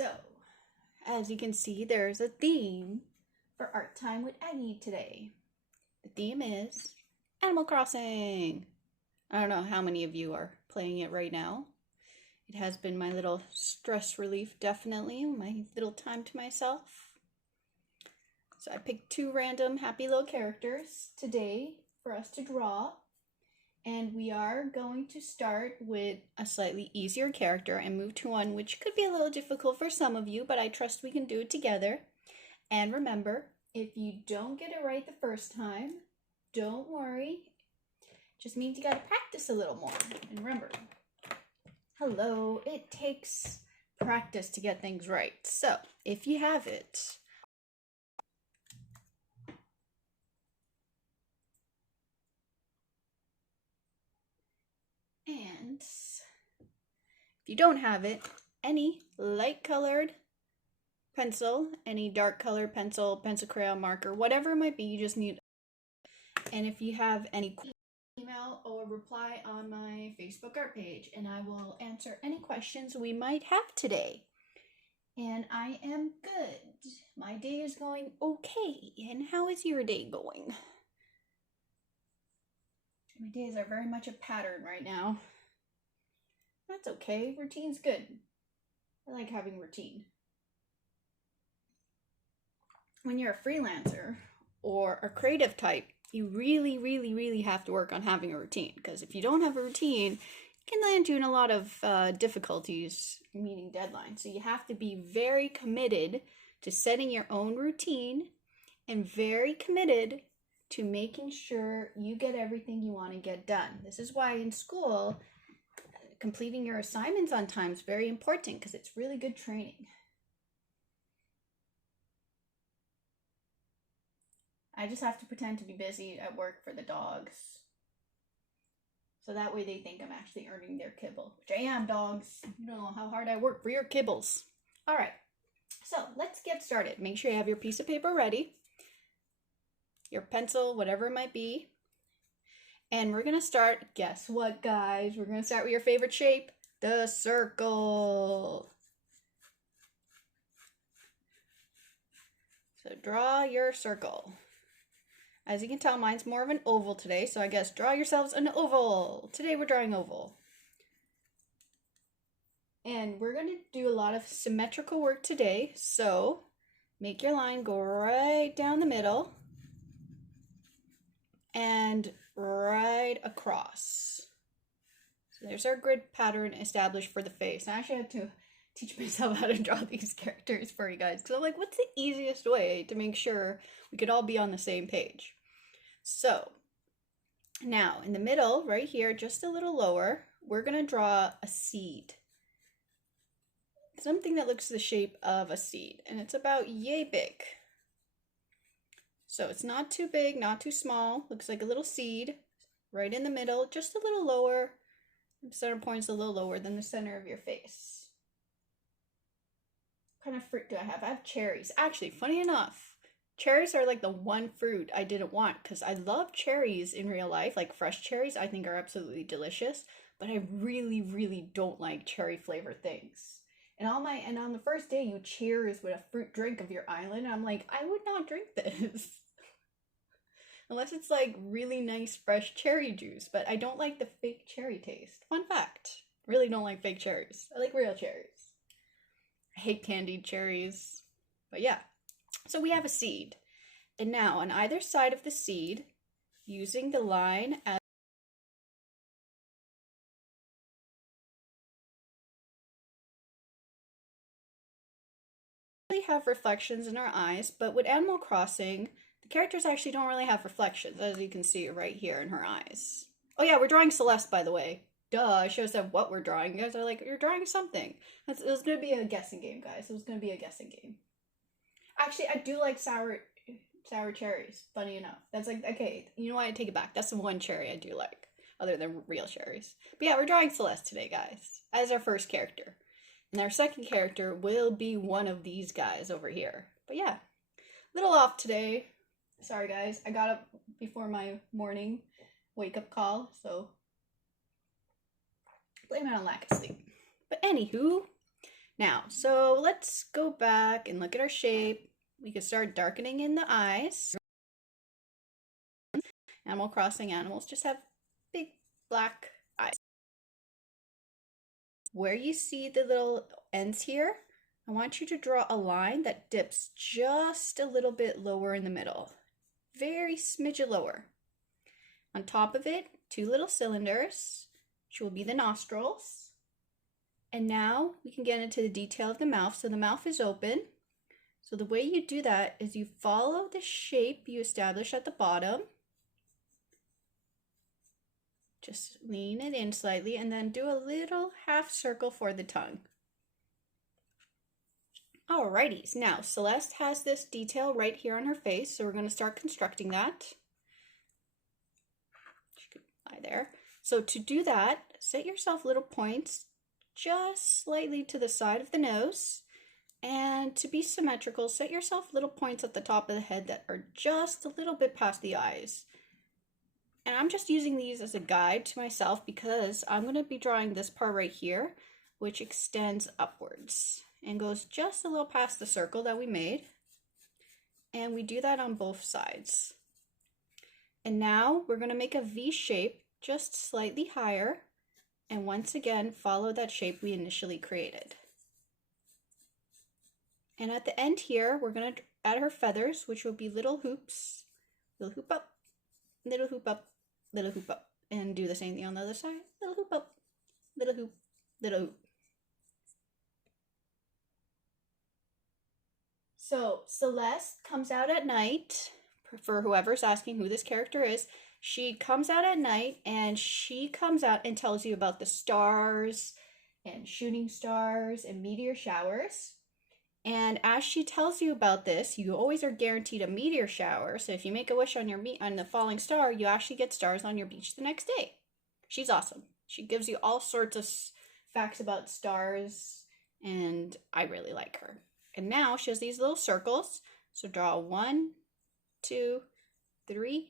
So, as you can see, there's a theme for Art Time with Aggy today. The theme is Animal Crossing. I don't know how many of you are playing it right now. It has been my little stress relief, definitely, my little time to myself. So I picked two random happy little characters today for us to draw. And we are going to start with a slightly easier character and move to one which could be a little difficult for some of you, but I trust we can do it together. And remember, if you don't get it right the first time, don't worry. Just means you gotta practice a little more. And remember, hello, it takes practice to get things right. So, if you have it, and if you don't have it, any light colored pencil, any dark colored pencil, pencil crayon marker, whatever it might be, you just need. And if you have any email or reply on my Facebook art page, and I will answer any questions we might have today. And I am good. My day is going okay. And how is your day going? My days are very much a pattern right now. That's okay. Routine's good. I like having routine. When you're a freelancer or a creative type, you really have to work on having a routine, because if you don't have a routine, it can land you in a lot of difficulties meeting deadlines. So you have to be very committed to setting your own routine and very committed to making sure you get everything you want to get done. This is why in school, completing your assignments on time is very important, because it's really good training. I just have to pretend to be busy at work for the dogs. So that way they think I'm actually earning their kibble. Which I am, dogs. You know how hard I work for your kibbles. Alright, so let's get started. Make sure you have your piece of paper ready. Your pencil, whatever it might be. And we're going to start, guess what guys? We're going to start with your favorite shape, the circle. So draw your circle. As you can tell, mine's more of an oval today, so I guess draw yourselves an oval. Today we're drawing oval. And we're going to do a lot of symmetrical work today, so make your line go right down the middle and right across. So there's our grid pattern established for the face. I actually had to teach myself how to draw these characters for you guys, because I'm like, what's the easiest way to make sure we could all be on the same page? So now in the middle, right here, just a little lower, we're going to draw a seed. Something that looks the shape of a seed, and it's about yay big. So it's not too big, not too small. Looks like a little seed right in the middle, just a little lower. The center point's a little lower than the center of your face. What kind of fruit do I have? I have cherries. Actually, funny enough, cherries are like the one fruit I didn't want, because I love cherries in real life. Like fresh cherries I think are absolutely delicious, but I really don't like cherry flavored things. And on the first day you cheers with a fruit drink of your island, and I'm like, I would not drink this. Unless it's like really nice fresh cherry juice, but I don't like the fake cherry taste. Fun fact, really don't like fake cherries. I like real cherries. I hate candied cherries, but yeah. So we have a seed. And now on either side of the seed, using the line as we have reflections in our eyes, but with Animal Crossing, the characters actually don't really have reflections, as you can see right here in her eyes. Oh yeah, we're drawing Celeste, by the way. Duh, I should have said what we're drawing. You guys are like, you're drawing something. It was going to be a guessing game, guys. It was going to be a guessing game. Actually, I do like sour cherries, funny enough. That's like, okay, you know what, I take it back. That's the one cherry I do like, other than real cherries. But yeah, we're drawing Celeste today, guys, as our first character. And our second character will be one of these guys over here. But yeah, little off today. Sorry guys, I got up before my morning wake-up call, so blame it on lack of sleep. But anywho, Now, so let's go back and look at our shape. We can start darkening in the eyes. Animal Crossing animals just have big black eyes. Where you see the little ends here, I want you to draw a line that dips just a little bit lower in the middle. Very smidge lower. On top of it, 2 little cylinders, which will be the nostrils. And now we can get into the detail of the mouth. So the mouth is open. So the way you do that is you follow the shape you establish at the bottom. Just lean it in slightly and then do a little half circle for the tongue. Alrighty, now Celeste has this detail right here on her face, so we're going to start constructing that. She could lie there. So to do that, set yourself little points just slightly to the side of the nose. And to be symmetrical, set yourself little points at the top of the head that are just a little bit past the eyes. And I'm just using these as a guide to myself because I'm going to be drawing this part right here, which extends upwards and goes just a little past the circle that we made. And we do that on both sides. And now we're going to make a V shape just slightly higher. And once again, follow that shape we initially created. And at the end here, we're going to add her feathers, which will be little hoops. Little hoop up, little hoop up, little hoop up. And do the same thing on the other side. Little hoop up, little hoop, little hoop. So Celeste comes out at night. For whoever's asking who this character is, she comes out at night and she comes out and tells you about the stars and shooting stars and meteor showers. And as she tells you about this, you always are guaranteed a meteor shower. So if you make a wish on on the falling star, you actually get stars on your beach the next day. She's awesome. She gives you all sorts of facts about stars, and I really like her. And now she has these little circles. So draw 1, 2, 3,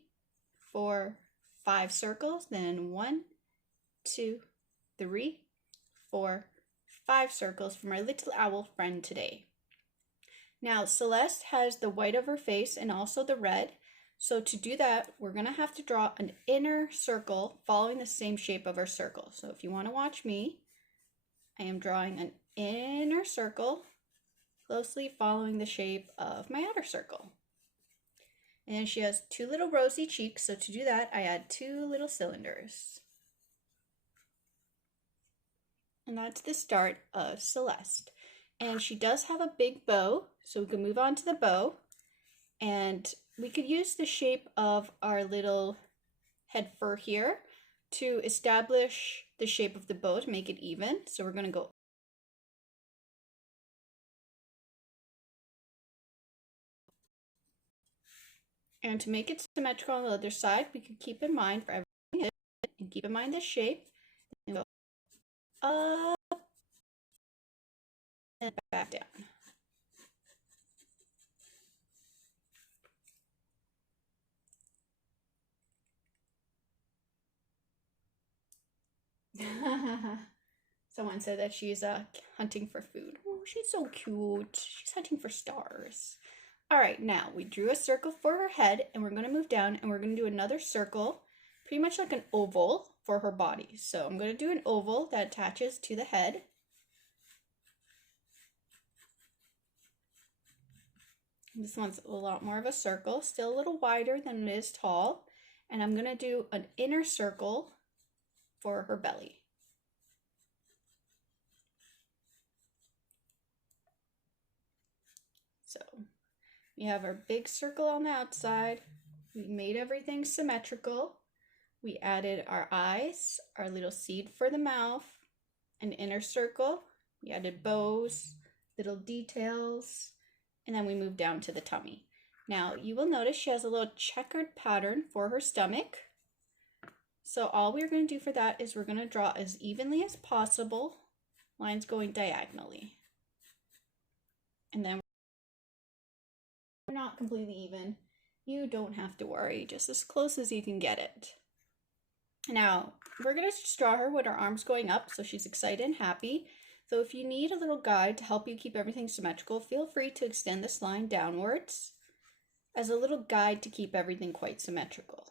4, 5 circles. Then 1, 2, 3, 4, 5 circles for my little owl friend today. Now Celeste has the white of her face and also the red. So to do that, we're going to have to draw an inner circle following the same shape of our circle. So if you want to watch me, I am drawing an inner circle closely following the shape of my outer circle. And then she has 2 little rosy cheeks. So to do that, I add 2 little cylinders. And that's the start of Celeste. And she does have a big bow, so we can move on to the bow. And we could use the shape of our little head fur here to establish the shape of the bow to make it even. So we're going to go and to make it symmetrical on the other side, we could keep in mind for everything and keep in mind this shape and go up and back down. Someone said that she's hunting for food. Oh, she's so cute. She's hunting for stars. All right, now we drew a circle for her head and we're going to move down and we're going to do another circle, pretty much like an oval for her body. So I'm going to do an oval that attaches to the head. This one's a lot more of a circle, still a little wider than it is tall. And I'm going to do an inner circle for her belly. So we have our big circle on the outside. We made everything symmetrical. We added our eyes, our little seed for the mouth, an inner circle. We added bows, little details, and then we moved down to the tummy. Now you will notice she has a little checkered pattern for her stomach. So all we're going to do for that is we're going to draw as evenly as possible, lines going diagonally. And then we're not completely even. You don't have to worry, just as close as you can get it. Now, we're going to just draw her with her arms going up, so she's excited and happy. So if you need a little guide to help you keep everything symmetrical, feel free to extend this line downwards as a little guide to keep everything quite symmetrical.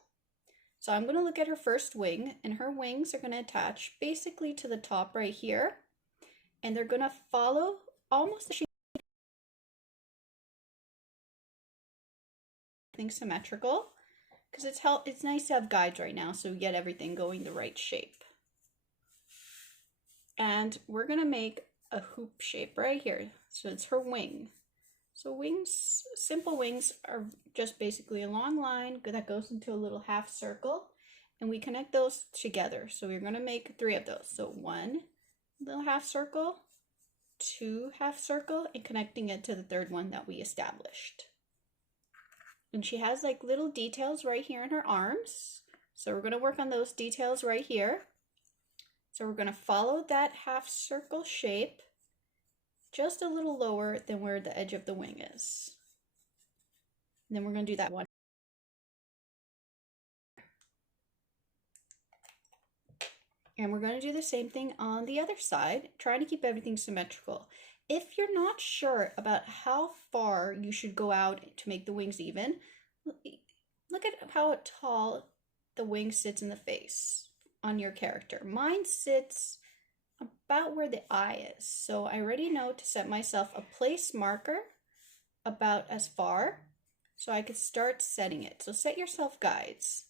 So I'm going to look at her first wing, and her wings are going to attach basically to the top right here, and they're going to follow almost the shape symmetrical, because it's nice to have guides right now so we get everything going the right shape. And we're going to make a hoop shape right here. So it's her wing. So wings, simple wings, are just basically a long line that goes into a little half circle, and we connect those together. So we're going to make 3 of those. So 1 little half circle, 2 half circle, and connecting it to the 3rd one that we established. And she has like little details right here in her arms. So we're going to work on those details right here. So we're going to follow that half circle shape just a little lower than where the edge of the wing is. And then we're going to do that one. And we're going to do the same thing on the other side, trying to keep everything symmetrical. If you're not sure about how far you should go out to make the wings even, look at how tall the wing sits in the face on your character. Mine sits about where the eye is. So I already know to set myself a place marker about as far so I could start setting it. So set yourself guides.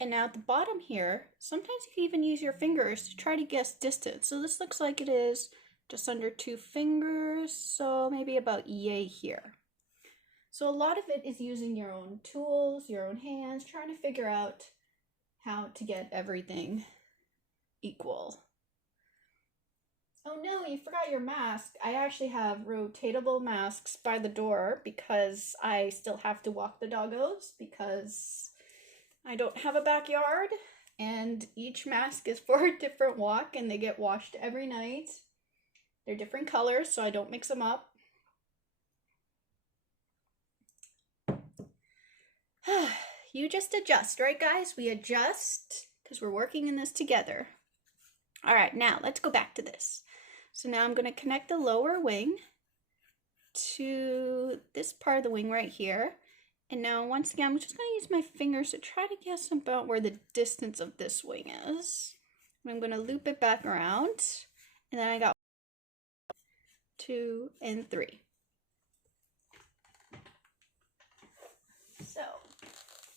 And now at the bottom here, sometimes you can even use your fingers to try to guess distance. So this looks like it is just under 2 fingers, so maybe about yay here. So a lot of it is using your own tools, your own hands, trying to figure out how to get everything equal. Oh no, you forgot your mask. I actually have rotatable masks by the door because I still have to walk the doggos because I don't have a backyard, and each mask is for a different walk and they get washed every night. They're different colors, so I don't mix them up. You just adjust, right guys? We adjust because we're working in this together. All right, now let's go back to this. So now I'm going to connect the lower wing to this part of the wing right here. And now once again, I'm just going to use my fingers to try to guess about where the distance of this wing is. And I'm going to loop it back around. And then I got 2 and 3. So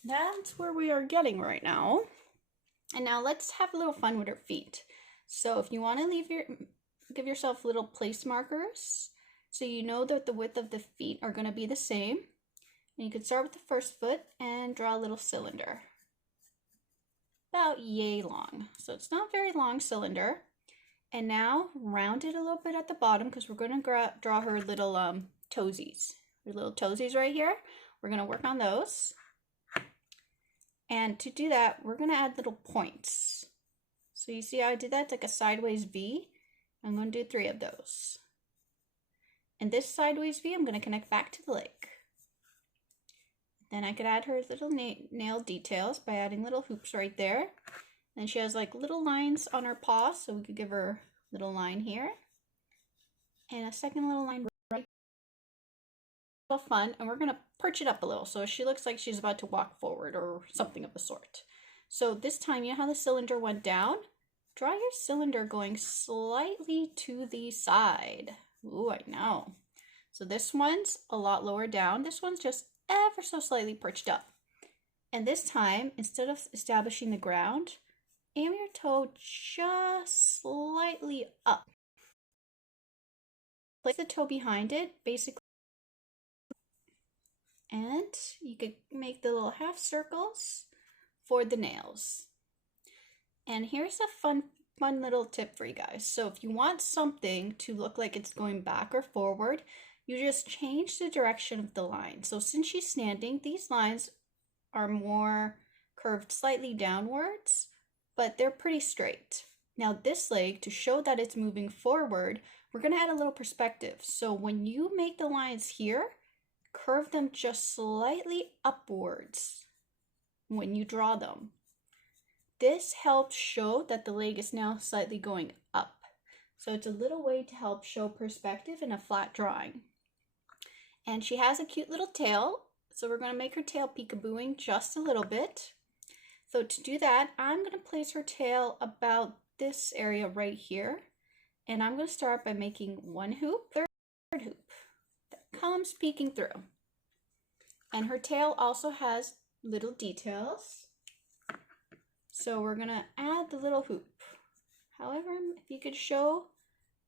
that's where we are getting right now. And now let's have a little fun with her feet. So if you want to give yourself little place markers so you know that the width of the feet are going to be the same. And you can start with the first foot and draw a little cylinder. About yay long. So it's not a very long cylinder. And now round it a little bit at the bottom because we're going to draw her little toesies. Her little toesies right here. We're going to work on those. And to do that, we're going to add little points. So you see how I did that? It's like a sideways V. I'm going to do 3 of those. And this sideways V, I'm going to connect back to the leg. Then I could add her little nail details by adding little hoops right there. And she has like little lines on her paw, so we could give her a little line here. And a second little line right. A little fun, and we're going to perch it up a little so she looks like she's about to walk forward or something of the sort. So this time, you know how the cylinder went down? Draw your cylinder going slightly to the side. Ooh, I know. So this one's a lot lower down. This one's just ever so slightly perched up. And this time, instead of establishing the ground, aim your toe just slightly up. Place the toe behind it, basically. And you could make the little half circles for the nails. And here's a fun little tip for you guys. So if you want something to look like it's going back or forward, you just change the direction of the line. So since she's standing, these lines are more curved slightly downwards, but they're pretty straight. Now this leg, to show that it's moving forward, we're going to add a little perspective. So when you make the lines here, curve them just slightly upwards when you draw them. This helps show that the leg is now slightly going up. So it's a little way to help show perspective in a flat drawing. And she has a cute little tail, so we're going to make her tail peekabooing just a little bit. So to do that, I'm going to place her tail about this area right here. And I'm going to start by making one hoop, third hoop that comes peeking through. And her tail also has little details. So we're going to add the little hoop. However, if you could show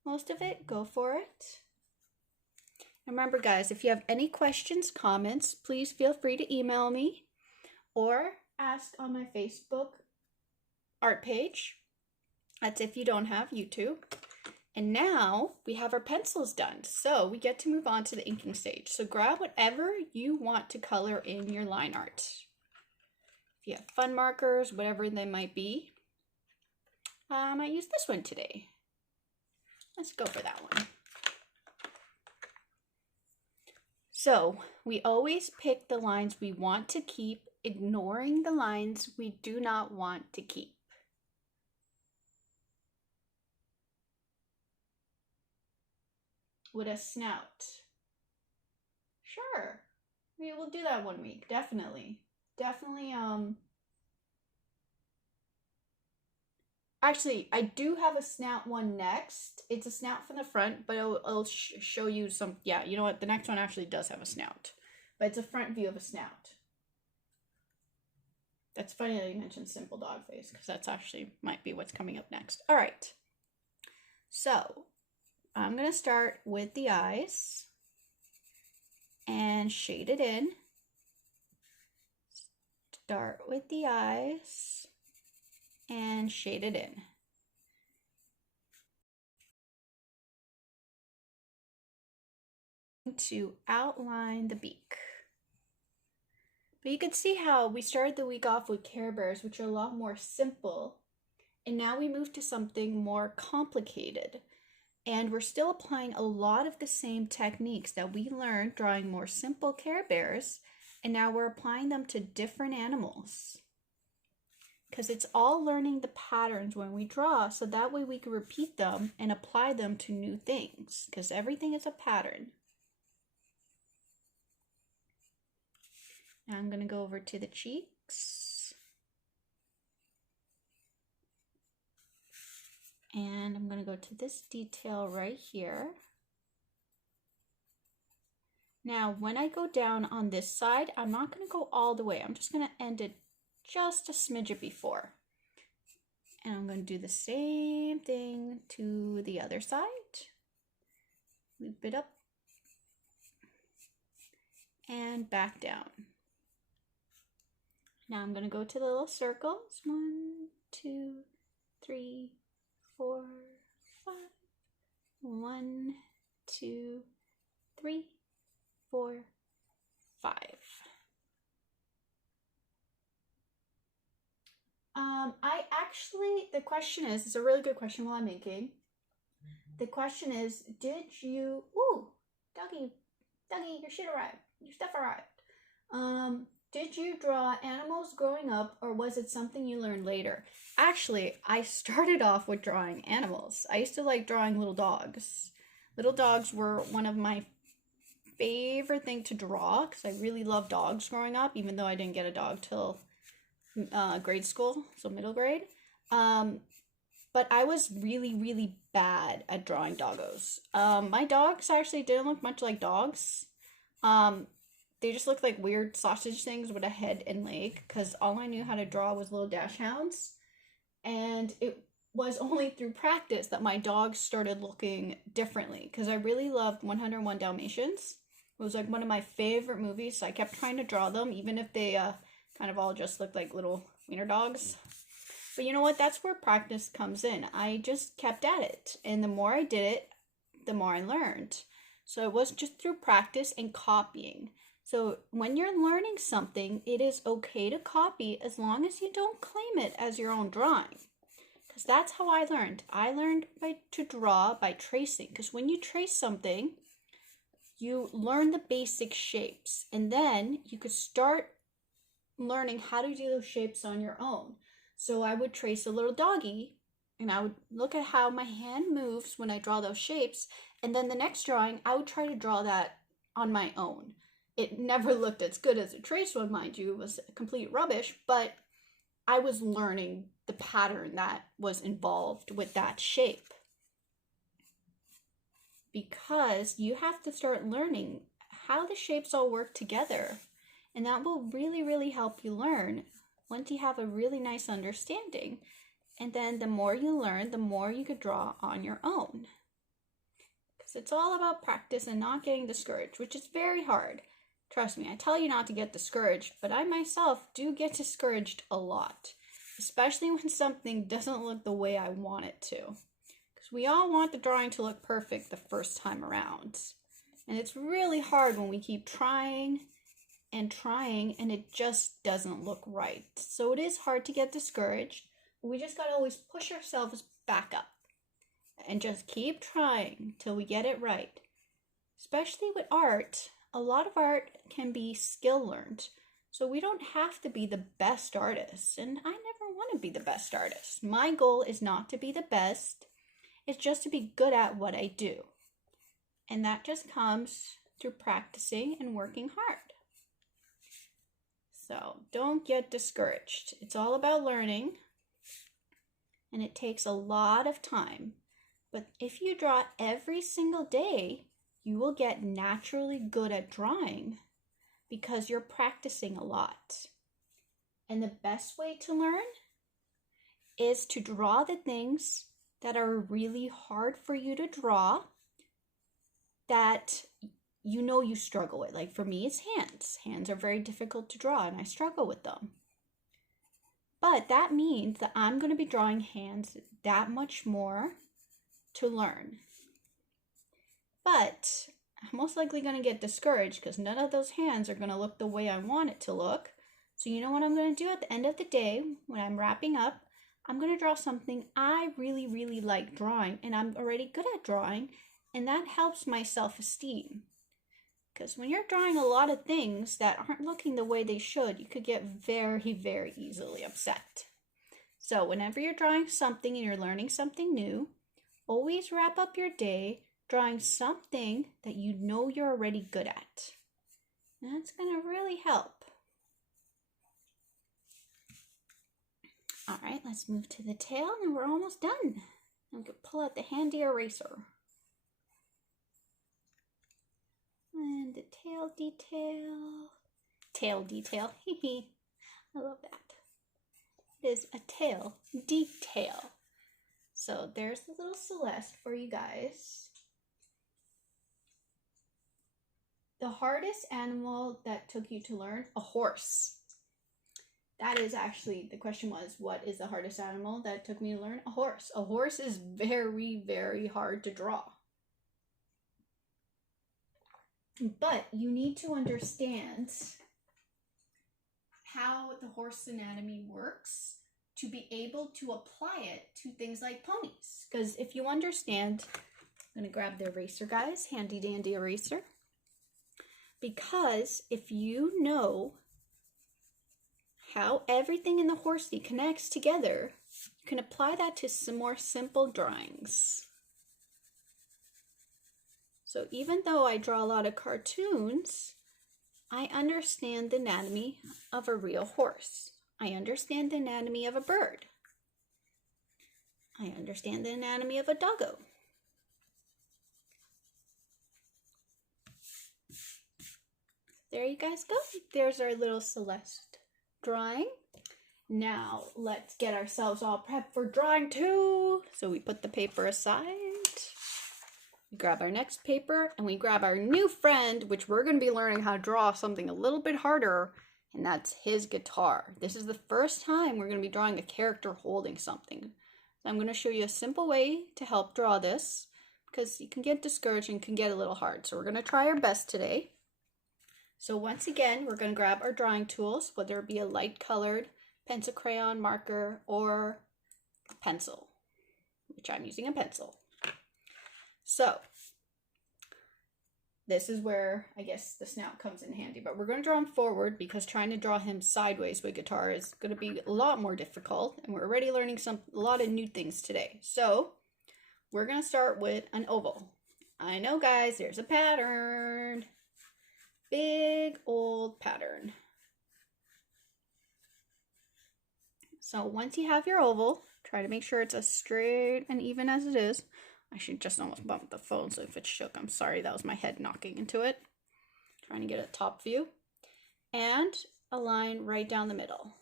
most of it, go for it. And remember guys, if you have any questions, comments, please feel free to email me or ask on my Facebook art page. That's if you don't have YouTube. And now we have our pencils done, so we get to move on to the inking stage. So grab whatever you want to color in your line art. If you have fun markers, whatever they might be. I might use this one today. Let's go for that one. So we always pick the lines we want to keep, ignoring the lines we do not want to keep. With a snout. Sure. We will do that one week. Definitely. Actually, I do have a snout one next. It's a snout from the front, but I'll show you some. Yeah, you know what? The next one actually does have a snout, but it's a front view of a snout. That's funny that you mentioned simple dog face, because that's actually might be what's coming up next. All right. So I'm going to start with the eyes and shade it in. Start with the eyes and shade it in. To outline the beak. But you can see how we started the week off with Care Bears, which are a lot more simple, and now we move to something more complicated. And we're still applying a lot of the same techniques that we learned drawing more simple Care Bears, and now we're applying them to different animals. Because it's all learning the patterns when we draw, so that way we can repeat them and apply them to new things, because everything is a pattern. Now I'm going to go over to the cheeks. And I'm going to go to this detail right here. Now, when I go down on this side, I'm not going to go all the way. I'm just going to end it just a smidge before. And I'm going to do the same thing to the other side. Loop it up and back down. Now I'm going to go to the little circles. 1, 2, 3, 4, 5. 1, 2, 3, 4, 5. The question is, it's a really good question while I'm making. The question is, did you, doggy, your shit arrived, your stuff arrived. Did you draw animals growing up, or was it something you learned later? Actually, I started off with drawing animals. I used to like drawing little dogs. Little dogs were one of my favorite thing to draw, because I really loved dogs growing up, even though I didn't get a dog till grade school, so middle grade. But I was really bad at drawing doggos. My dogs actually didn't look much like dogs. They just looked like weird sausage things with a head and leg, because all I knew how to draw was little dachshunds. And it was only through practice that my dogs started looking differently, because I really loved 101 Dalmatians. It was like one of my favorite movies, so I kept trying to draw them, even if they kind of all just looked like little wiener dogs. But you know what? That's where practice comes in. I just kept at it, and the more I did it, the more I learned. So it was just through practice and copying. So when you're learning something, it is okay to copy as long as you don't claim it as your own drawing. Because that's how I learned. I learned to draw by tracing. Because when you trace something, you learn the basic shapes. And then you could start learning how to do those shapes on your own. So I would trace a little doggy, and I would look at how my hand moves when I draw those shapes, and then the next drawing, I would try to draw that on my own. It never looked as good as a traced one, mind you. It was complete rubbish, but I was learning the pattern that was involved with that shape. Because you have to start learning how the shapes all work together. And that will really, really help you learn once you have a really nice understanding. And then the more you learn, the more you could draw on your own. Because it's all about practice and not getting discouraged, which is very hard. Trust me, I tell you not to get discouraged, but I myself do get discouraged a lot. Especially when something doesn't look the way I want it to. Because we all want the drawing to look perfect the first time around. And it's really hard when we keep trying and it just doesn't look right. So it is hard to get discouraged. We just gotta always push ourselves back up and just keep trying till we get it right. Especially with art, a lot of art can be skill learned. So we don't have to be the best artist, and I never want to be the best artist. My goal is not to be the best, it's just to be good at what I do. And that just comes through practicing and working hard. So don't get discouraged. It's all about learning, and it takes a lot of time. But if you draw every single day, you will get naturally good at drawing because you're practicing a lot. And the best way to learn is to draw the things that are really hard for you to draw, that you know you struggle with. Like for me, it's hands. Hands are very difficult to draw and I struggle with them. But that means that I'm going to be drawing hands that much more to learn. But I'm most likely going to get discouraged because none of those hands are going to look the way I want it to look. So you know what I'm going to do at the end of the day when I'm wrapping up? I'm going to draw something I really, really like drawing, and I'm already good at drawing, and that helps my self-esteem. Because when you're drawing a lot of things that aren't looking the way they should, you could get very, very easily upset. So whenever you're drawing something and you're learning something new, always wrap up your day drawing something that you know you're already good at. And that's going to really help. All right, let's move to the tail, and we're almost done. I'm going to pull out the handy eraser. And the tail detail. Tail detail. I love that. It is a tail detail. So there's the little Celeste for you guys. The hardest animal that took you to learn? A horse. That is actually, the question was, what is the hardest animal that took me to learn? A horse. A horse is very, very hard to draw. But you need to understand how the horse anatomy works to be able to apply it to things like ponies. Because if you understand, I'm going to grab the eraser, guys, handy dandy eraser. Because if you know how everything in the horsey connects together, you can apply that to some more simple drawings. So even though I draw a lot of cartoons, I understand the anatomy of a real horse. I understand the anatomy of a bird. I understand the anatomy of a doggo. There you guys go. There's our little Celeste drawing. Now let's get ourselves all prepped for drawing 2. So we put the paper aside. We grab our next paper and we grab our new friend, which we're going to be learning how to draw something a little bit harder, and that's his guitar. This is the first time we're going to be drawing a character holding something. So I'm going to show you a simple way to help draw this, because you can get discouraged and can get a little hard. So we're going to try our best today. So once again, we're going to grab our drawing tools, whether it be a light colored pencil, crayon, marker, or a pencil, which I'm using a pencil. So this is where I guess the snout comes in handy. But we're going to draw him forward because trying to draw him sideways with guitar is going to be a lot more difficult. And we're already learning a lot of new things today. So we're going to start with an oval. I know, guys, there's a pattern. Big old pattern. So once you have your oval, try to make sure it's as straight and even as it is. I should just almost bump the phone, so if it shook, I'm sorry. That was my head knocking into it. Trying to get a top view. And a line right down the middle.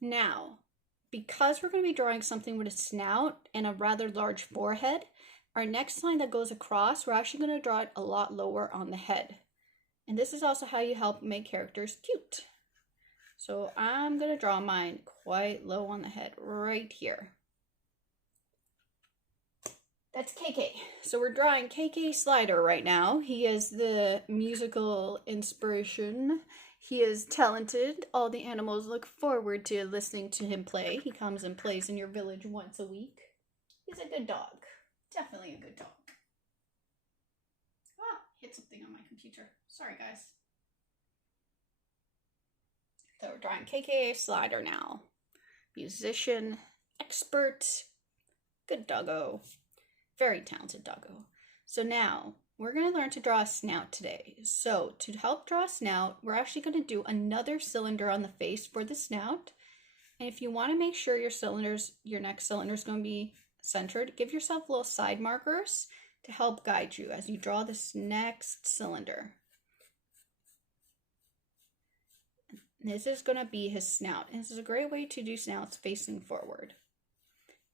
Now, because we're going to be drawing something with a snout and a rather large forehead, our next line that goes across, we're actually going to draw it a lot lower on the head. And this is also how you help make characters cute. So I'm going to draw mine quite low on the head right here. That's KK. So we're drawing KK Slider right now. He is the musical inspiration. He is talented. All the animals look forward to listening to him play. He comes and plays in your village once a week. He's a good dog. Definitely a good dog. Ah, hit something on my computer. Sorry, guys. So we're drawing KK Slider now. Musician, expert, good doggo. Very talented doggo. So now we're going to learn to draw a snout today. So to help draw a snout, we're actually going to do another cylinder on the face for the snout. And if you want to make sure your next cylinder is going to be centered, give yourself little side markers to help guide you as you draw this next cylinder. This is going to be his snout. And this is a great way to do snouts facing forward.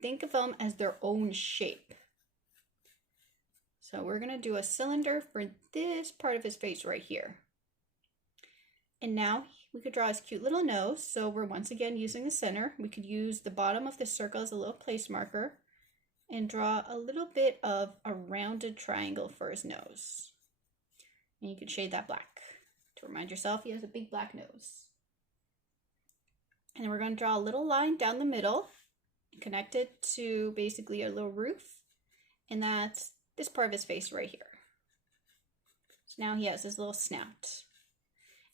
Think of them as their own shape. So we're going to do a cylinder for this part of his face right here. And now we could draw his cute little nose. So we're once again using the center. We could use the bottom of this circle as a little place marker and draw a little bit of a rounded triangle for his nose. And you can shade that black to remind yourself he has a big black nose. And then we're going to draw a little line down the middle and connect it to basically a little roof. And that's this part of his face right here. So now he has his little snout.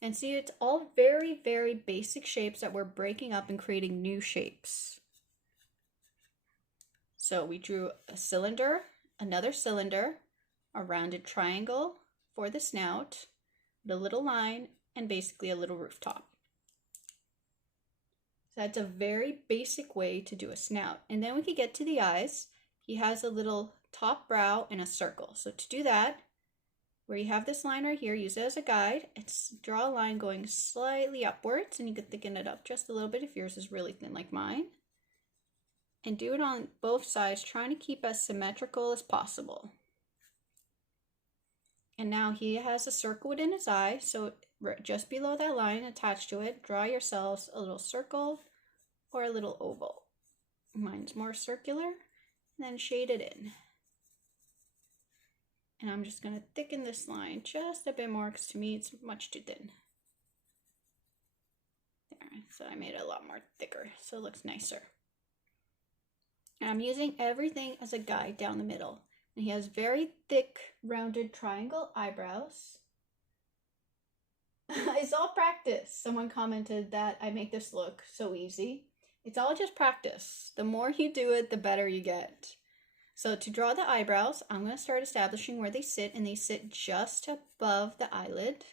And see, it's all very, very basic shapes that we're breaking up and creating new shapes. So we drew a cylinder, another cylinder, a rounded triangle for the snout, the little line, and basically a little rooftop. So that's a very basic way to do a snout. And then we could get to the eyes. He has a little top brow and a circle. So to do that, where you have this line right here, use it as a guide. It's draw a line going slightly upwards, and you can thicken it up just a little bit if yours is really thin like mine. And do it on both sides, trying to keep as symmetrical as possible. And now he has a circle within his eye, so just below that line attached to it, draw yourselves a little circle or a little oval. Mine's more circular, and then shade it in. And I'm just going to thicken this line just a bit more because to me it's much too thin. There, so I made it a lot more thicker so it looks nicer. And I'm using everything as a guide down the middle. And he has very thick, rounded triangle eyebrows. It's all practice. Someone commented that I make this look so easy. It's all just practice. The more you do it, the better you get. So to draw the eyebrows, I'm going to start establishing where they sit, and they sit just above the eyelid.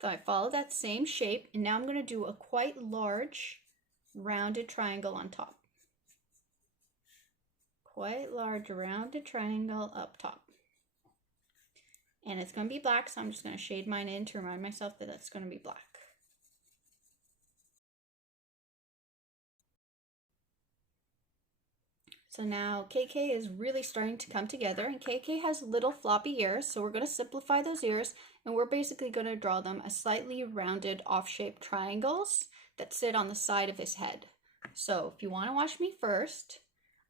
So I follow that same shape, and now I'm going to do a quite large rounded triangle on top. Quite large rounded triangle up top. And it's going to be black, so I'm just going to shade mine in to remind myself that that's going to be black. So now KK is really starting to come together, and KK has little floppy ears, so we're going to simplify those ears, and we're basically going to draw them as slightly rounded off-shaped triangles that sit on the side of his head. So if you want to watch me first,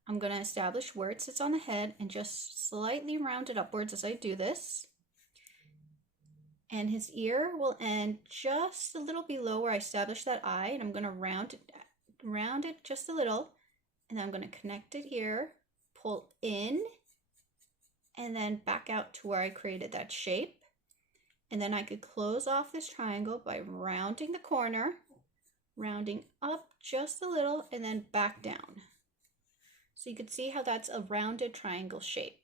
I'm going to establish where it sits on the head and just slightly round it upwards as I do this. And his ear will end just a little below where I established that eye, and I'm going to round it just a little and then I'm going to connect it here, pull in, and then back out to where I created that shape. And then I could close off this triangle by rounding the corner, rounding up just a little, and then back down. So you can see how that's a rounded triangle shape.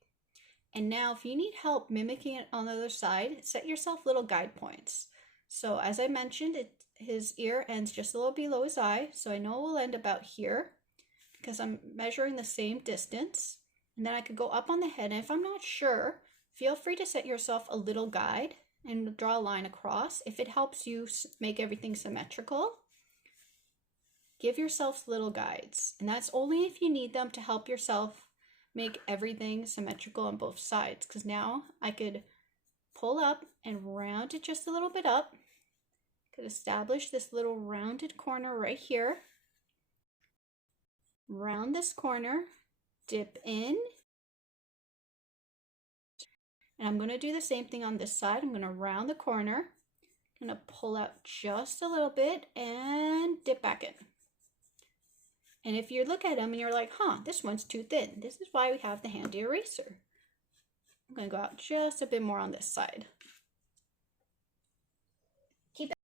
And now if you need help mimicking it on the other side, set yourself little guide points. So as I mentioned, his ear ends just a little below his eye, so I know it will end about here because I'm measuring the same distance. And then I could go up on the head, and if I'm not sure, feel free to set yourself a little guide and draw a line across if it helps you make everything symmetrical. Give yourself little guides, and that's only if you need them to help yourself make everything symmetrical on both sides, because now I could pull up and round it just a little bit up. Could establish this little rounded corner right here. Round this corner, dip in, and I'm going to do the same thing on this side. I'm going to round the corner, I'm going to pull out just a little bit and dip back in. And if you look at them and you're like, this one's too thin, this is why we have the handy eraser. I'm going to go out just a bit more on this side. Keep that.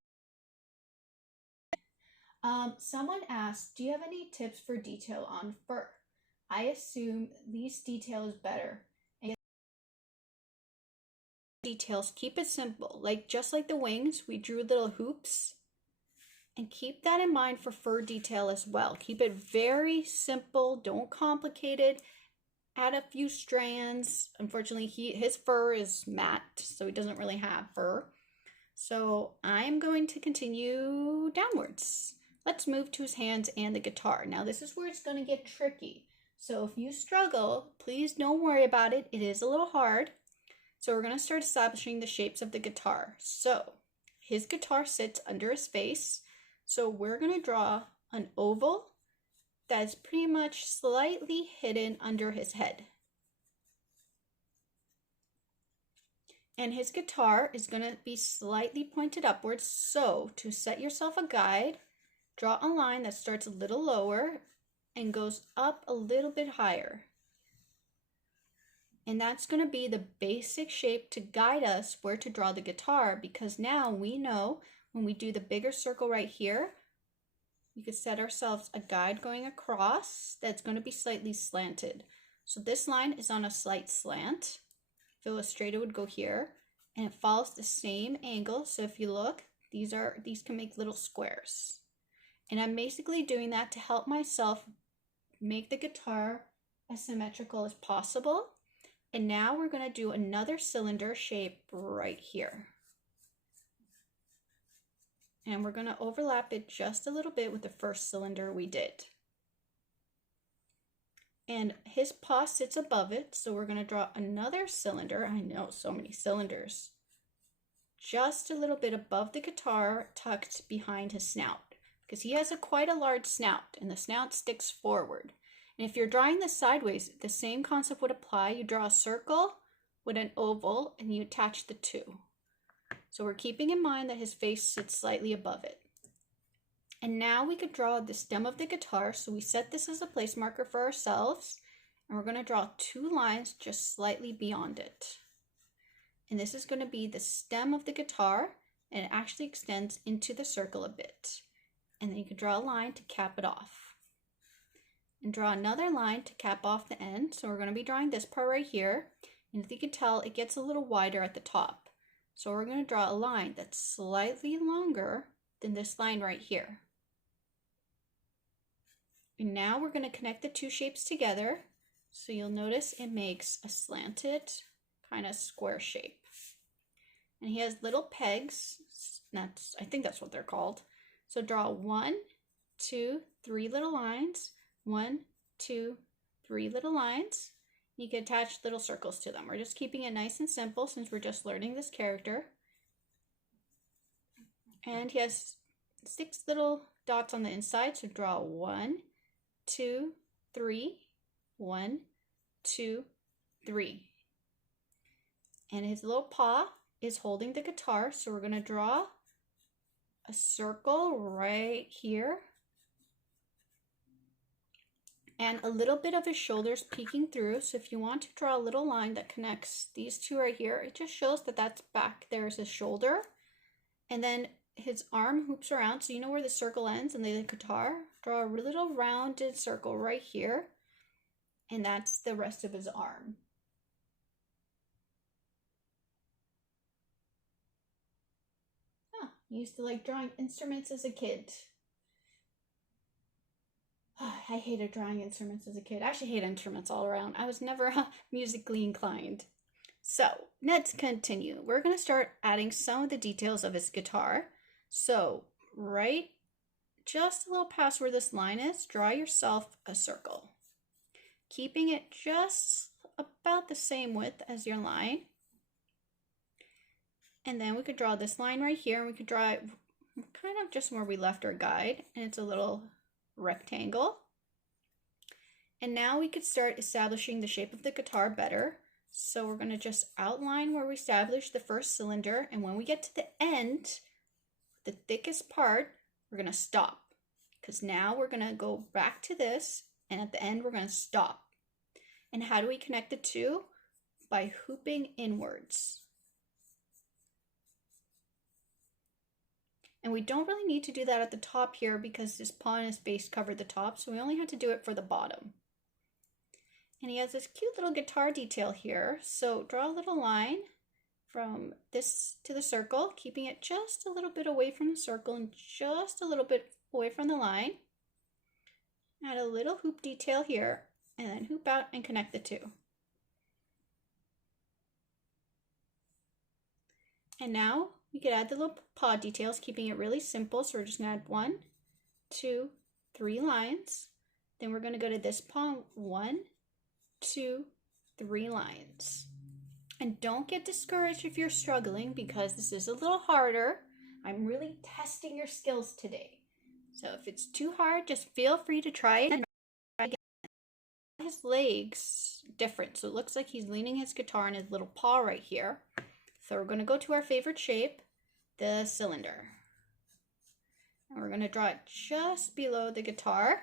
Someone asked, do you have any tips for detail on fur? I assume least detail is better. And details, keep it simple. Just like the wings, we drew little hoops. And keep that in mind for fur detail as well. Keep it very simple, don't complicate it. Add a few strands. Unfortunately, his fur is matte, so he doesn't really have fur. So I'm going to continue downwards. Let's move to his hands and the guitar. Now this is where it's going to get tricky. So if you struggle, please don't worry about it. It is a little hard. So we're going to start establishing the shapes of the guitar. So his guitar sits under his face. So we're going to draw an oval that's pretty much slightly hidden under his head. And his guitar is going to be slightly pointed upwards. So to set yourself a guide, draw a line that starts a little lower and goes up a little bit higher. And that's going to be the basic shape to guide us where to draw the guitar, because now we know when we do the bigger circle right here, we could set ourselves a guide going across that's going to be slightly slanted. So this line is on a slight slant. If it was straight, it would go here, and it follows the same angle. So if you look, these can make little squares. And I'm basically doing that to help myself make the guitar as symmetrical as possible. And now we're going to do another cylinder shape right here. And we're going to overlap it just a little bit with the first cylinder we did. And his paw sits above it, so we're going to draw another cylinder. I know, so many cylinders. Just a little bit above the guitar, tucked behind his snout, because he has quite a large snout, and the snout sticks forward. And if you're drawing this sideways, the same concept would apply. You draw a circle with an oval, and you attach the two. So we're keeping in mind that his face sits slightly above it. And now we could draw the stem of the guitar. So we set this as a place marker for ourselves. And we're going to draw two lines just slightly beyond it. And this is going to be the stem of the guitar. And it actually extends into the circle a bit. And then you can draw a line to cap it off. And draw another line to cap off the end. So we're going to be drawing this part right here. And if you can tell, it gets a little wider at the top. So we're going to draw a line that's slightly longer than this line right here. And now we're going to connect the two shapes together. So you'll notice it makes a slanted kind of square shape. And he has little pegs. I think that's what they're called. So draw 1, 2, 3 little lines. 1, 2, 3 little lines. You can attach little circles to them. We're just keeping it nice and simple since we're just learning this character. And he has 6 little dots on the inside, so draw 1, 2, 3, 1, 2, 3. And his little paw is holding the guitar, so we're going to draw a circle right here. And a little bit of his shoulders peeking through. So if you want to draw a little line that connects these two right here, it just shows that that's back there is his shoulder. And then his arm hoops around, so you know where the circle ends and the guitar. Draw a little rounded circle right here, and that's the rest of his arm. Huh, I used to like drawing instruments as a kid. I hated drawing instruments as a kid. I actually hate instruments all around. I was never musically inclined. So let's continue. We're going to start adding some of the details of his guitar. So right just a little past where this line is, draw yourself a circle, keeping it just about the same width as your line. And then we could draw this line right here, and we could draw it kind of just where we left our guide, and it's a little rectangle. And now we could start establishing the shape of the guitar better. So we're going to just outline where we established the first cylinder, and when we get to the end, the thickest part, we're going to stop, because now we're going to go back to this, and at the end we're going to stop. And how do we connect the two? By hooping inwards. And we don't really need to do that at the top here because this paw and his base covered the top, so we only had to do it for the bottom. And he has this cute little guitar detail here, so draw a little line from this to the circle, keeping it just a little bit away from the circle and just a little bit away from the line. Add a little hoop detail here, and then hoop out and connect the two. And now we could add the little paw details, keeping it really simple. So we're just going to add 1, 2, 3 lines. Then we're going to go to this paw, 1, 2, 3 lines. And don't get discouraged if you're struggling, because this is a little harder. I'm really testing your skills today. So if it's too hard, just feel free to try it. And try again. His legs different, so it looks like he's leaning his guitar on his little paw right here. So we're going to go to our favorite shape, the cylinder. And we're going to draw it just below the guitar.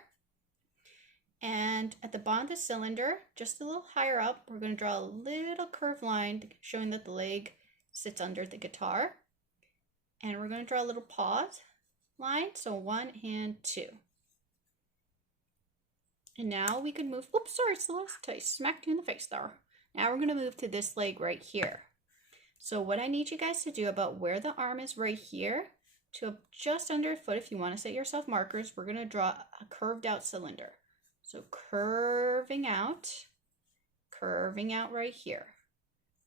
And at the bottom of the cylinder, just a little higher up, we're going to draw a little curved line showing that the leg sits under the guitar. And we're going to draw a little pause line, so 1 and 2. And now we can move, oops, sorry Celeste, I smacked you in the face there. Now we're going to move to this leg right here. So what I need you guys to do about where the arm is right here, to just under a foot, if you want to set yourself markers, we're going to draw a curved out cylinder. So curving out right here.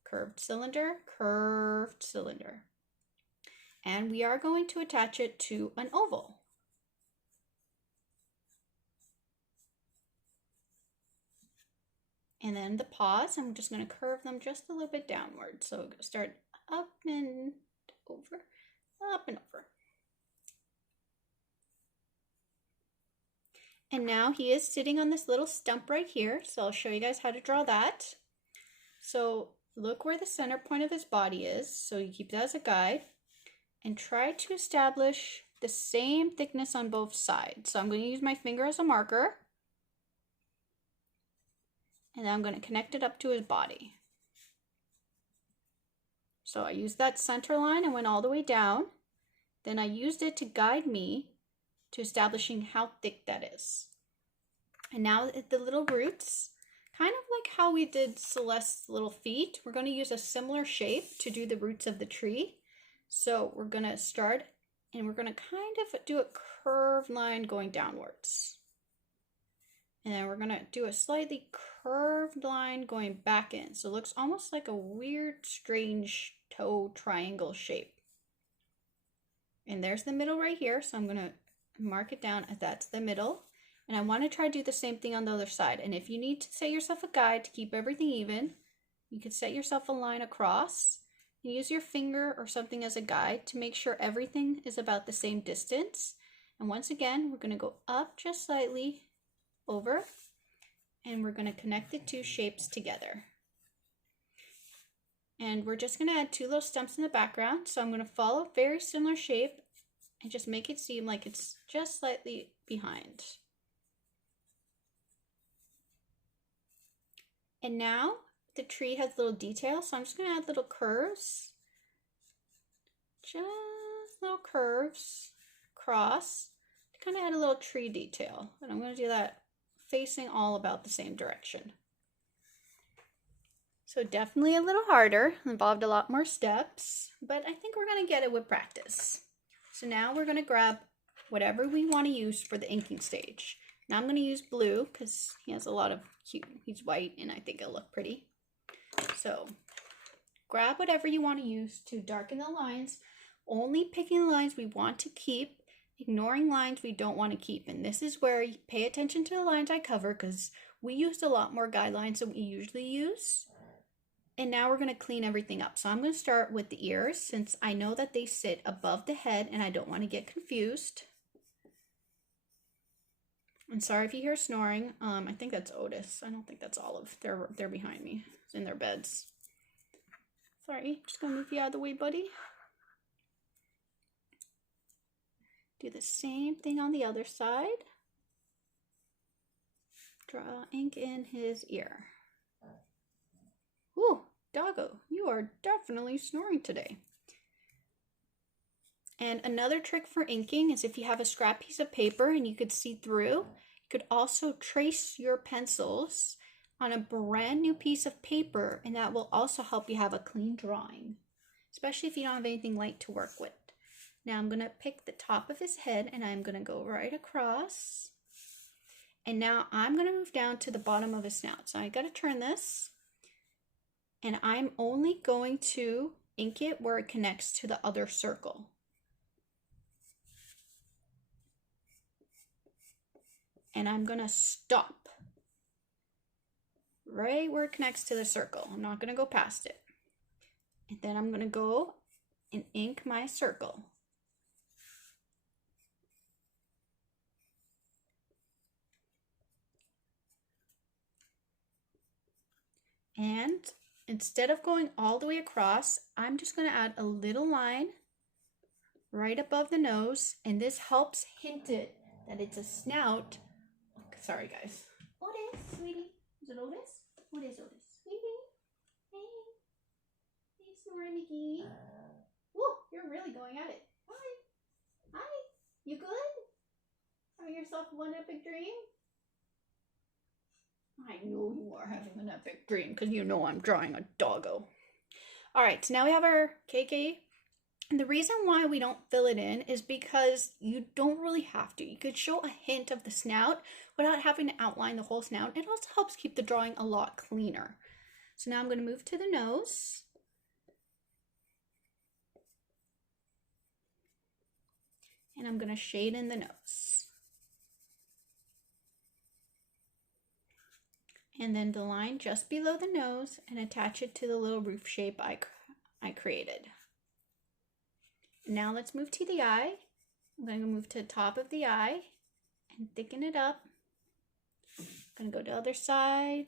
Curved cylinder. And we are going to attach it to an oval. And then the paws, I'm just going to curve them just a little bit downward. So start up and over, up and over. And now he is sitting on this little stump right here. So I'll show you guys how to draw that. So look where the center point of his body is. So you keep that as a guide and try to establish the same thickness on both sides. So I'm going to use my finger as a marker. And then I'm going to connect it up to his body. So I used that center line and went all the way down. Then I used it to guide me to establishing how thick that is. And now the little roots, kind of like how we did Celeste's little feet, we're going to use a similar shape to do the roots of the tree. So we're going to start and we're going to kind of do a curved line going downwards. And then we're going to do a slightly curved line going back in. So it looks almost like a weird, strange toe triangle shape. And there's the middle right here. So I'm going to mark it down as that's the middle. And I want to try to do the same thing on the other side. And if you need to set yourself a guide to keep everything even, you could set yourself a line across and use your finger or something as a guide to make sure everything is about the same distance. And once again, we're going to go up just slightly, over, and we're going to connect the two shapes together. And we're just going to add 2 little stumps in the background. So I'm going to follow a very similar shape and just make it seem like it's just slightly behind. And now the tree has little details, so I'm just going to add little curves. Just little curves across to kind of add a little tree detail. And I'm going to do that facing all about the same direction. So definitely a little harder, involved a lot more steps, but I think we're going to get it with practice. So now we're going to grab whatever we want to use for the inking stage. Now I'm going to use blue because he has a lot of cute, he's white and I think it'll look pretty. So grab whatever you want to use to darken the lines, only picking the lines we want to keep, ignoring lines we don't want to keep. And this is where you pay attention to the lines I cover because we used a lot more guidelines than we usually use. And now we're going to clean everything up. So I'm going to start with the ears since I know that they sit above the head and I don't want to get confused. I'm sorry if you hear snoring. I think that's Otis. I don't think that's Olive. They're behind me. It's in their beds. Sorry, just going to move you out of the way, buddy. Do the same thing on the other side. Draw ink in his ear. Ooh, doggo, you are definitely snoring today. And another trick for inking is if you have a scrap piece of paper and you could see through, you could also trace your pencils on a brand new piece of paper, and that will also help you have a clean drawing, especially if you don't have anything light to work with. Now I'm going to pick the top of his head and I'm going to go right across. And now I'm going to move down to the bottom of his snout. So I got to turn this. And I'm only going to ink it where it connects to the other circle. And I'm going to stop right where it connects to the circle. I'm not going to go past it. And then I'm going to go and ink my circle. And instead of going all the way across, I'm just going to add a little line right above the nose, and this helps hint it that it's a snout. Sorry, guys. Otis, sweetie. Is it Otis? What is Otis? Sweetie? Hey. Hey, Snory Mickey. Whoa, you're really going at it. Hi. Hi. You good? Having yourself one epic dream? I know you are having an epic dream because you know I'm drawing a doggo. All right, so now we have our KK. And the reason why we don't fill it in is because you don't really have to. You could show a hint of the snout without having to outline the whole snout. It also helps keep the drawing a lot cleaner. So now I'm going to move to the nose. And I'm going to shade in the nose. And then the line just below the nose and attach it to the little roof shape I created. Now let's move to the eye. I'm going to move to the top of the eye and thicken it up. I'm going to go to the other side.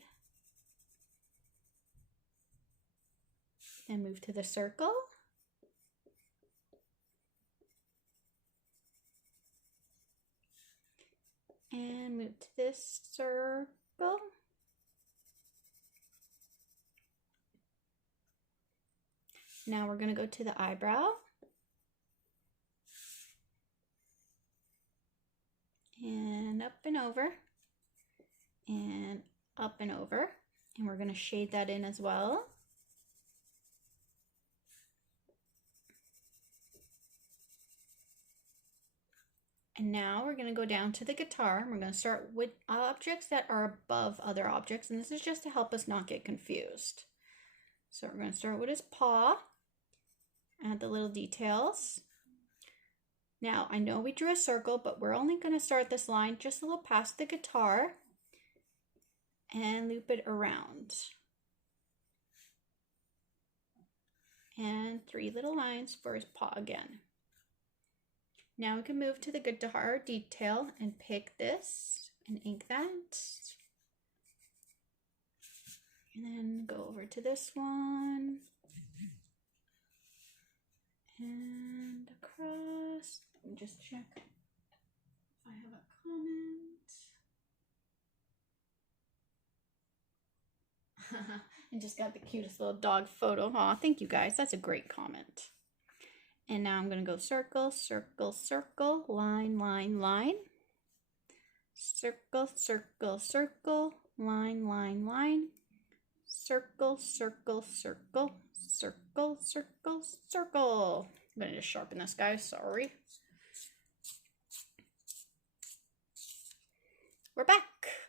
And move to the circle. And move to this circle. Now we're going to go to the eyebrow. And up and over. And up and over. And we're going to shade that in as well. And now we're going to go down to the guitar. We're going to start with objects that are above other objects. And this is just to help us not get confused. So we're going to start with his paw. Add the little details. Now, I know we drew a circle, but we're only going to start this line just a little past the guitar and loop it around. And 3 little lines for his paw again. Now we can move to the guitar detail and pick this and ink that. And then go over to this one. And across. Let me just check if I have a comment. And just got the cutest little dog photo. Aw, thank you guys. That's a great comment. And now I'm going to go circle, circle, circle, line, line, line. Circle, circle, circle, line, line, line. Circle, circle, circle, circle, circle, circle. I'm going to just sharpen this, guys. Sorry. We're back.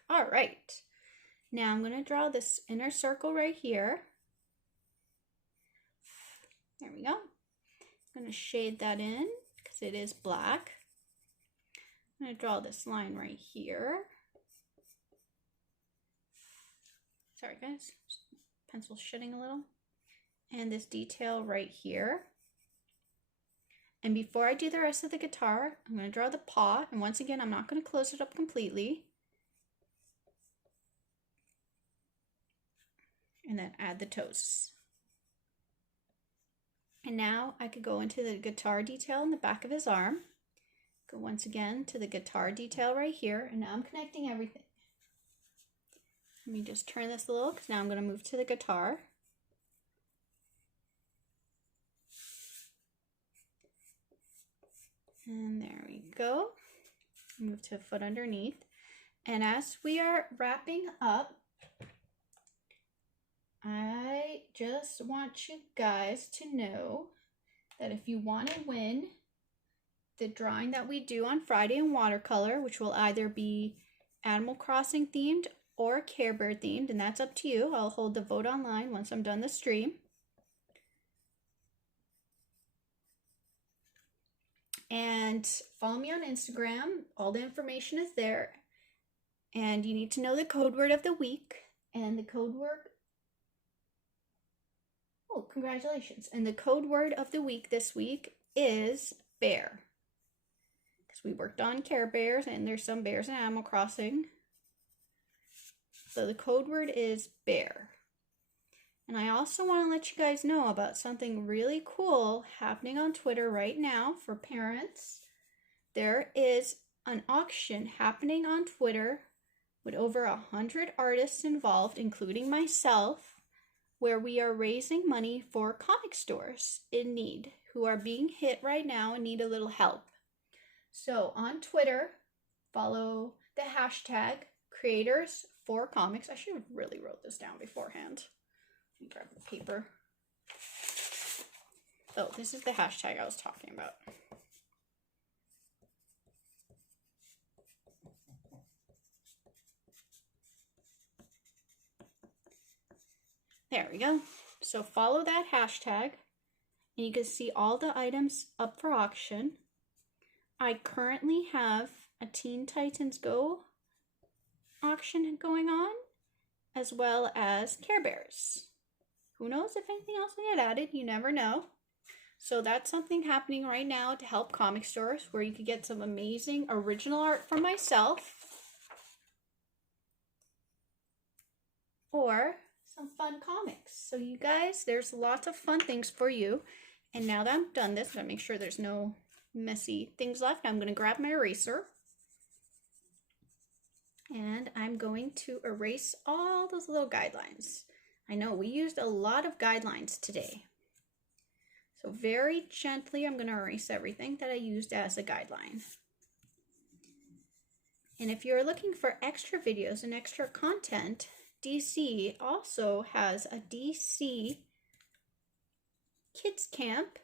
All right. Now I'm going to draw this inner circle right here. There we go. I'm going to shade that in because it is black. I'm going to draw this line right here. Sorry guys, pencil's shedding a little. And this detail right here. And before I do the rest of the guitar, I'm going to draw the paw. And once again, I'm not going to close it up completely. And then add the toes. And now I could go into the guitar detail in the back of his arm. Go once again to the guitar detail right here. And now I'm connecting everything. Let me just turn this a little because now I'm going to move to the guitar. And there we go. Move to a foot underneath. And as we are wrapping up, I just want you guys to know that if you want to win the drawing that we do on Friday in watercolor, which will either be Animal Crossing themed or Care Bear themed, and that's up to you. I'll hold the vote online once I'm done the stream. And follow me on Instagram. All the information is there. And you need to know the code word of the week. And the code word... Oh, congratulations. And the code word of the week this week is bear. Because we worked on Care Bears, and there's some bears in Animal Crossing. So the code word is bear. And I also want to let you guys know about something really cool happening on Twitter right now for parents. There is an auction happening on Twitter with over 100 artists involved, including myself, where we are raising money for comic stores in need who are being hit right now and need a little help. So on Twitter, follow the hashtag creators4comics. I should have really wrote this down beforehand. Let me grab the paper. Oh, this is the hashtag I was talking about. There we go. So follow that hashtag and you can see all the items up for auction. I currently have a Teen Titans Go auction going on, as well as Care Bears. Who knows if anything else will get added? You never know. So that's something happening right now to help comic stores, where you could get some amazing original art from myself, or some fun comics. So you guys, there's lots of fun things for you. And now that I'm done this, I'm going to make sure there's no messy things left. I'm going to grab my eraser. And I'm going to erase all those little guidelines. I know we used a lot of guidelines today. So very gently, I'm going to erase everything that I used as a guideline. And if you're looking for extra videos and extra content, DC also has a DC Kids Camp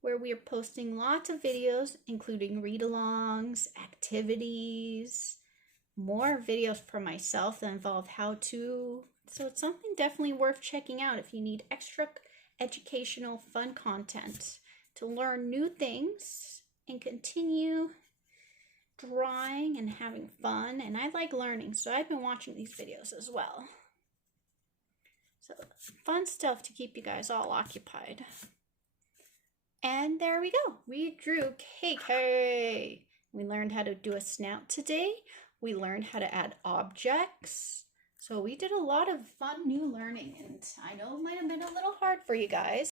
where we are posting lots of videos, including read-alongs, activities, more videos for myself that involve how-to. So it's something definitely worth checking out if you need extra educational fun content to learn new things and continue drawing and having fun. And I like learning, so I've been watching these videos as well. So fun stuff to keep you guys all occupied. And there we go. We drew KK. We learned how to do a snout today. We learned how to add objects. So we did a lot of fun new learning, and I know it might have been a little hard for you guys.